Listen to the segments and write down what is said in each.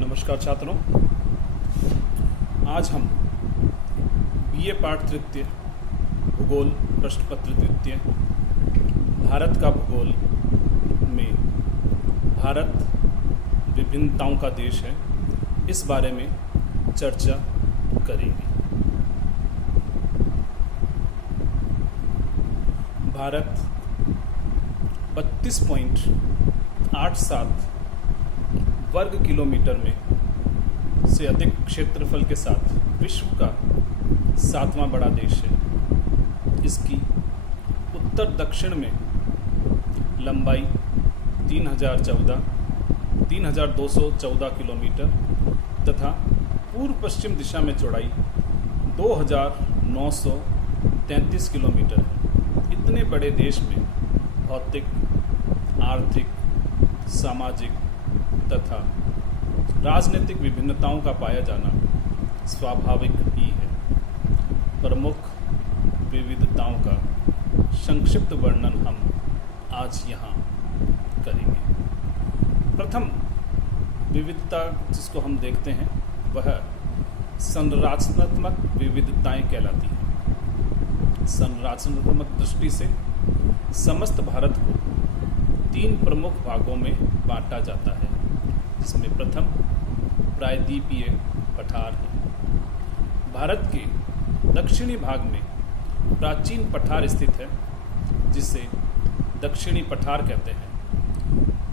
नमस्कार छात्रों, आज हम बीए पाठ तृतीय भूगोल प्रश्न पत्र द्वितीय भारत का भूगोल में भारत विभिन्नताओं का देश है, इस बारे में चर्चा करेंगे। भारत 32.87 वर्ग किलोमीटर में से अधिक क्षेत्रफल के साथ विश्व का 7वां बड़ा देश है। इसकी उत्तर दक्षिण में लंबाई 3214 किलोमीटर तथा पूर्व पश्चिम दिशा में चौड़ाई 2933 किलोमीटर है। इतने बड़े देश में भौतिक, आर्थिक, सामाजिक तथा राजनीतिक विभिन्नताओं का पाया जाना स्वाभाविक ही है। प्रमुख विविधताओं का संक्षिप्त वर्णन हम आज यहाँ करेंगे। प्रथम विविधता जिसको हम देखते हैं वह संरचनात्मक विविधताएं कहलाती हैं। संरचनात्मक दृष्टि से समस्त भारत को 3 प्रमुख भागों में बांटा जाता है, जिसमें प्रथम प्रायद्वीपीय पठार है। भारत के दक्षिणी भाग में प्राचीन पठार स्थित है, जिसे दक्षिणी पठार कहते हैं।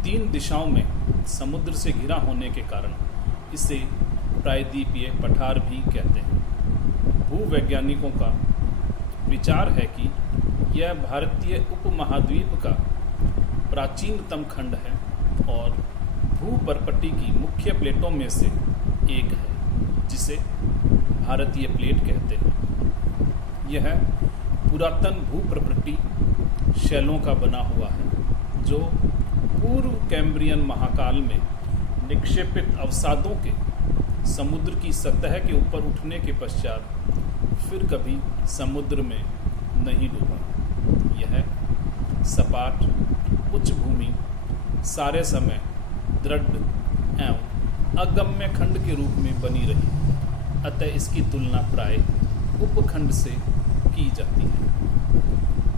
3 दिशाओं में समुद्र से घिरा होने के कारण इसे प्रायद्वीपीय पठार भी कहते हैं। भूवैज्ञानिकों का विचार है कि यह भारतीय उपमहाद्वीप का प्राचीनतम खंड है और भूपर्पटी की मुख्य प्लेटों में से एक है, जिसे भारतीय प्लेट कहते हैं। यह पुरातन भूपर्पटी शैलों का बना हुआ है, जो पूर्व कैम्ब्रियन महाकाल में निक्षेपित अवसादों के समुद्र की सतह के ऊपर उठने के पश्चात फिर कभी समुद्र में नहीं डूबा। यह सपाट उच्च भूमि सारे समय दृढ़ एवं अगम्य खंड के रूप में बनी रही, अतः इसकी तुलना प्राय उपखंड से की जाती है।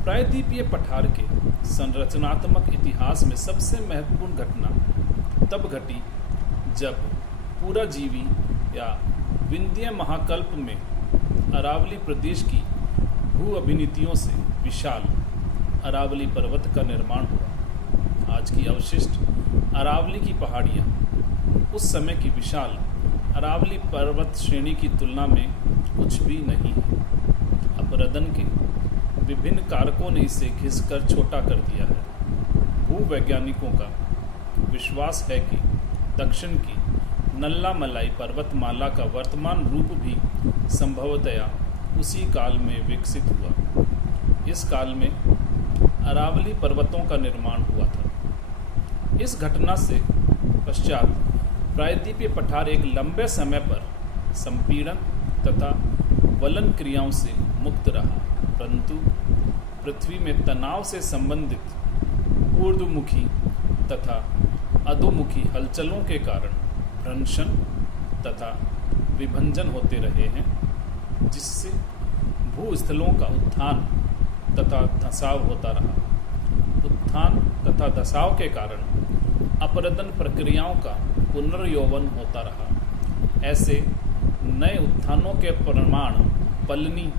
प्रायद्वीपीय पठार के संरचनात्मक इतिहास में सबसे महत्वपूर्ण घटना तब घटी जब पुराजीवी या विंध्य महाकल्प में अरावली प्रदेश की भू अभिनीतियों से विशाल अरावली पर्वत का निर्माण हुआ। आज की अवशिष्ट अरावली की पहाड़ियाँ उस समय की विशाल अरावली पर्वत श्रेणी की तुलना में कुछ भी नहीं है। अपरदन के विभिन्न कारकों ने इसे घिसकर छोटा कर दिया है। भूवैज्ञानिकों का विश्वास है कि दक्षिण की नल्ला मलाई पर्वतमाला का वर्तमान रूप भी संभवतया उसी काल में विकसित हुआ। इस काल में अरावली पर्वतों का निर्माण हुआ था। इस घटना से पश्चात प्रायद्वीपीय पठार एक लंबे समय पर संपीड़न तथा वलन क्रियाओं से मुक्त रहा, परंतु पृथ्वी में तनाव से संबंधित ऊर्ध्वमुखी तथा अधोमुखी हलचलों के कारण भ्रंशन तथा विभंजन होते रहे हैं, जिससे भूस्थलों का उत्थान तथा धसाव होता रहा। उत्थान तथा धसाव के कारण अपरदन प्रक्रियाओं का पुनर्यौवन होता रहा। ऐसे नए उत्थानों के प्रमाण पलनी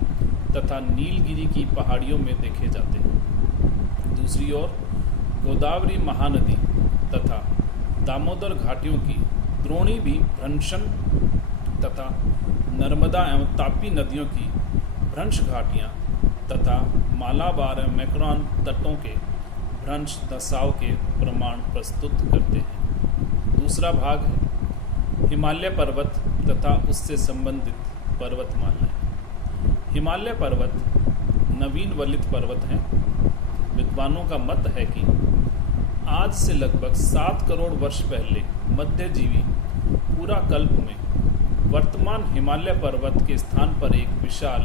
तथा नीलगिरी की पहाड़ियों में देखे जाते हैं। दूसरी ओर गोदावरी महानदी तथा दामोदर घाटियों की द्रोणी भी भ्रंशन तथा नर्मदा एवं तापी नदियों की भ्रंश घाटियाँ तथा मालाबार एवं मैक्रोन तटों के भ्रंश धसाव के प्रमाण प्रस्तुत करते हैं। दूसरा भाग है हिमालय पर्वत तथा उससे संबंधित पर्वतमालाएं। हिमालय पर्वत नवीन वलित पर्वत हैं। विद्वानों का मत है कि आज से लगभग 7 करोड़ वर्ष पहले मध्यजीवी पूरा कल्प में वर्तमान हिमालय पर्वत के स्थान पर एक विशाल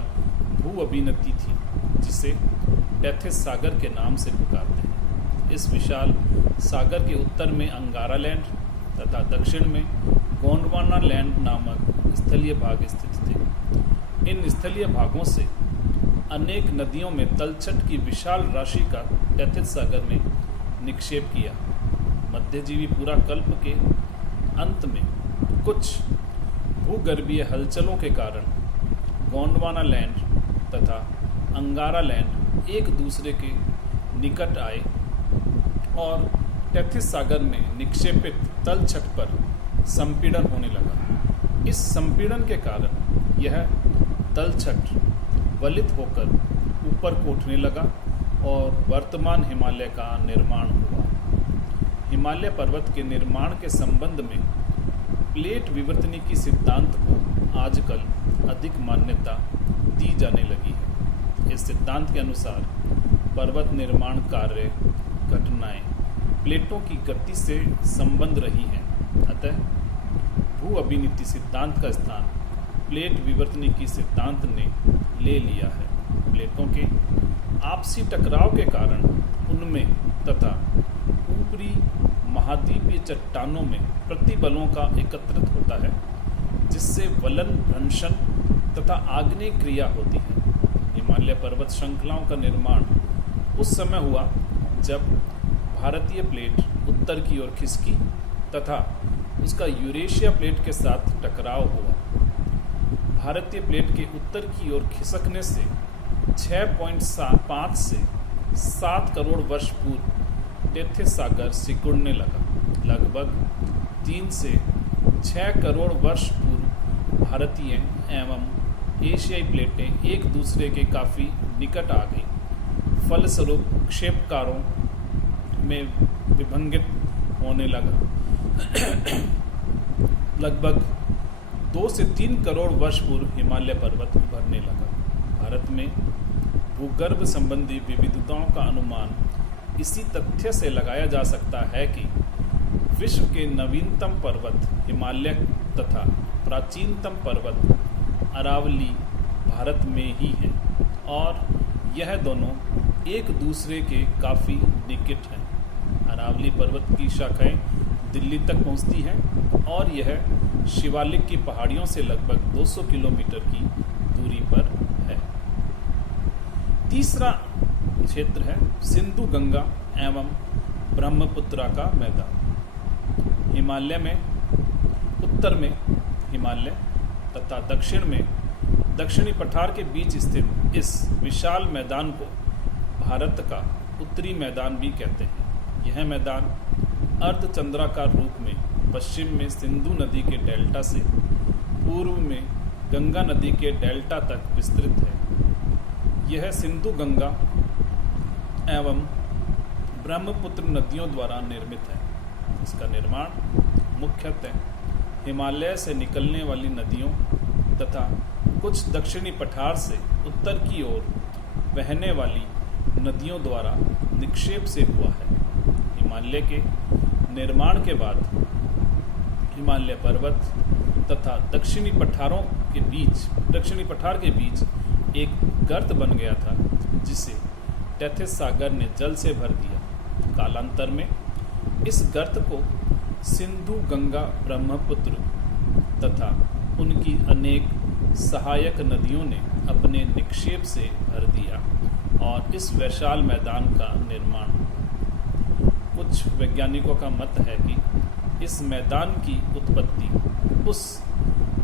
भू अभिनति थी, जिसे टेथिस सागर के नाम से पुकारते हैं। इस विशाल सागर के उत्तर में अंगारा लैंड तथा दक्षिण में गोंडवाना लैंड नामक स्थलीय भाग स्थित थे। इन स्थलीय भागों से अनेक नदियों में तलछट की विशाल राशि का टेथिस सागर में निक्षेप किया। मध्यजीवी पूरा कल्प के अंत में कुछ भूगर्भीय हलचलों के कारण गोंडवाना लैंड तथा अंगारा लैंड एक दूसरे के निकट आए और टेथिस सागर में निक्षेपित तलछट पर संपीड़न होने लगा। इस संपीड़न के कारण यह तलछट वलित होकर ऊपर को उठने लगा और वर्तमान हिमालय का निर्माण हुआ। हिमालय पर्वत के निर्माण के संबंध में प्लेट विवर्तनिकी सिद्धांत को आजकल अधिक मान्यता दी जाने लगी है। इस सिद्धांत के अनुसार पर्वत निर्माण कार्य घटनाएं प्लेटों की गति से संबंध रही हैं। अतः भू अभिनीति सिद्धांत का स्थान प्लेट विवर्तनिकी सिद्धांत ने ले लिया है। प्लेटों के आपसी टकराव के कारण उनमें तथा ऊपरी महाद्वीपीय चट्टानों में प्रतिबलों का एकत्रित होता है, जिससे वलन भ्रंशन तथा आग्नेय क्रिया होती है। हिमालय पर्वत श्रृंखलाओं का निर्माण उस समय हुआ जब भारतीय प्लेट उत्तर की ओर खिसकी तथा उसका यूरेशिया प्लेट के साथ टकराव हुआ। भारतीय प्लेट के उत्तर की ओर खिसकने से 6.5 से 7 करोड़ वर्ष पूर्व टेथिस सागर सिकुड़ने लगा। लगभग 3 से 6 करोड़ वर्ष पूर्व भारतीय एवं एशियाई प्लेटें एक दूसरे के काफ़ी निकट आ गई। फलस्वरूप क्षेपकारों में विभंगित होने लगा। लगभग 2 से 3 करोड़ वर्ष पूर्व हिमालय पर्वत उभरने लगा। भारत में भूगर्भ संबंधी विविधताओं का अनुमान इसी तथ्य से लगाया जा सकता है कि विश्व के नवीनतम पर्वत हिमालय तथा प्राचीनतम पर्वत अरावली भारत में ही है और यह दोनों एक दूसरे के काफ़ी निकट हैं। अरावली पर्वत की शाखाएं दिल्ली तक पहुंचती हैं और यह शिवालिक की पहाड़ियों से लगभग 200 किलोमीटर की दूरी पर है। तीसरा क्षेत्र है सिंधु गंगा एवं ब्रह्मपुत्रा का मैदान। हिमालय में उत्तर में हिमालय तथा दक्षिण में दक्षिणी पठार के बीच स्थित इस विशाल मैदान को भारत का उत्तरी मैदान भी कहते हैं। यह मैदान अर्धचंद्राकार रूप में पश्चिम में सिंधु नदी के डेल्टा से पूर्व में गंगा नदी के डेल्टा तक विस्तृत है। यह सिंधु गंगा एवं ब्रह्मपुत्र नदियों द्वारा निर्मित है। इसका निर्माण मुख्यतः हिमालय से निकलने वाली नदियों तथा कुछ दक्षिणी पठार से उत्तर की ओर बहने वाली नदियों द्वारा निक्षेप से हुआ है। हिमालय के निर्माण के बाद हिमालय पर्वत तथा दक्षिणी पठार के बीच एक गर्त बन गया था, जिसे टेथिस सागर ने जल से भर दिया। कालांतर में इस गर्त को सिंधु गंगा ब्रह्मपुत्र तथा उनकी अनेक सहायक नदियों ने अपने निक्षेप से भर दिया और इस विशाल मैदान का निर्माण हुआ। कुछ वैज्ञानिकों का मत है कि इस मैदान की उत्पत्ति उस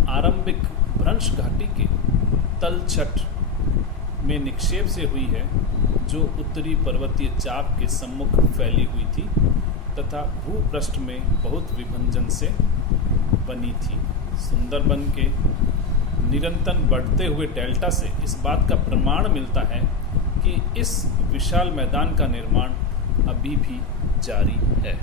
आरंभिक भ्रंश घाटी के तलछट में निक्षेप से हुई है, जो उत्तरी पर्वतीय चाप के सम्मुख फैली हुई थी तथा भूपृष्ठ में बहुत विभंजन से बनी थी। सुंदरबन के निरंतर बढ़ते हुए डेल्टा से इस बात का प्रमाण मिलता है कि इस विशाल मैदान का निर्माण अभी भी जारी है।